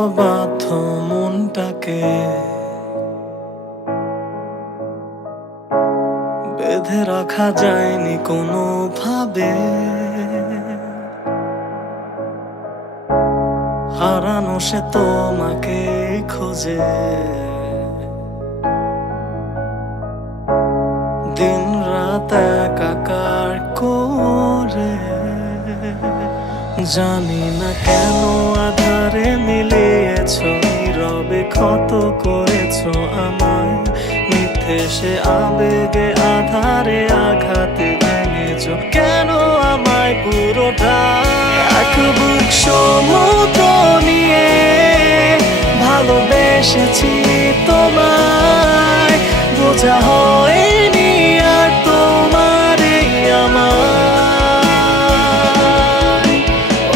অবাধ্য মনটাকে বেঁধে রাখা যায়নি কোনোভাবে। হারানো সে তোমাকে খোঁজে, দিন রাত একাকার করে। জানি না কেন আধারে মিলিয়েছ, নীরবে ক্ষত করেছ আমায়। মিথ্যে সে আবেগে আধারে আঘাতে ভেঙেছ কেন আমায় পুরোটা। এক বুক সমুদ্র নিয়ে ভালোবেসেছি তোমায়, বোঝা হয়নি আর তোমার এই আমার।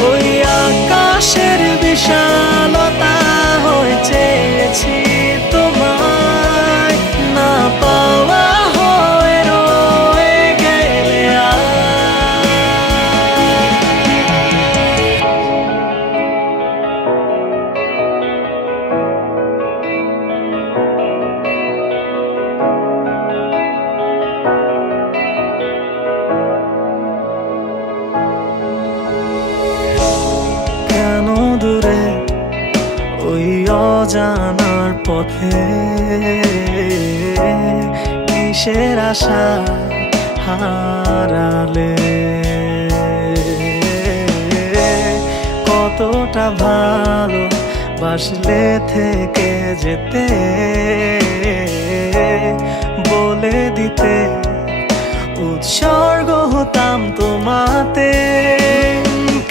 ওই আকাশের বিশালতা হয়ে চেয়েছি তোমায়, না পাওয়া হয়ে রয়ে গেলে কেন দূরে ওই অজানার পথে, কিসের আশা হারালে। কতটা ভালো বাসলে থেকে যেতে, বলে দিতে উৎসর্গ হতাম তোমাতে।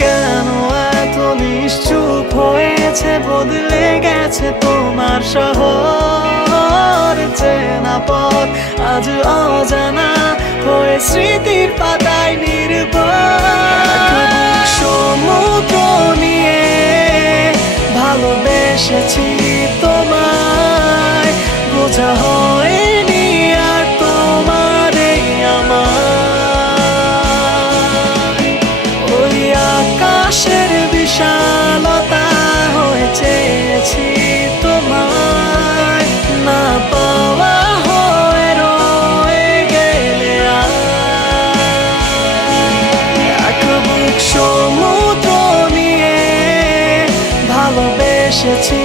কেন এত নিশ্চুপ হয়েছে, বদলে গেছে তোমার শহর। চেনা পথ আজ অজানা হয়ে স্মৃতির পাতায় নির্ভর। সমুদ্র নিয়ে ভালোবেসেছি তোমায়, বোঝা হয়নি আর তোমার এই আমার। ওই আকাশের বিশালতা হয়ে চেয়েছি তোমায়, না পাওয়া হয়ে রয়ে গেলে এক বুক সমুদ্র নিয়ে ভালোবেসেছি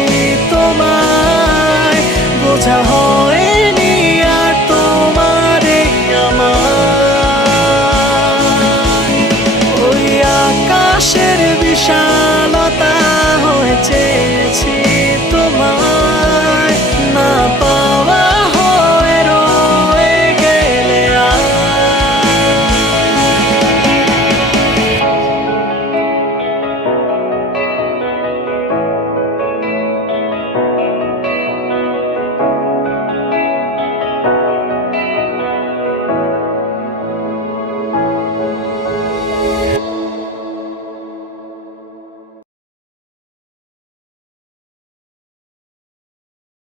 তোমায়, বোঝা হয়নি আর তোমার এই আমার। ওই আকাশের বিশাল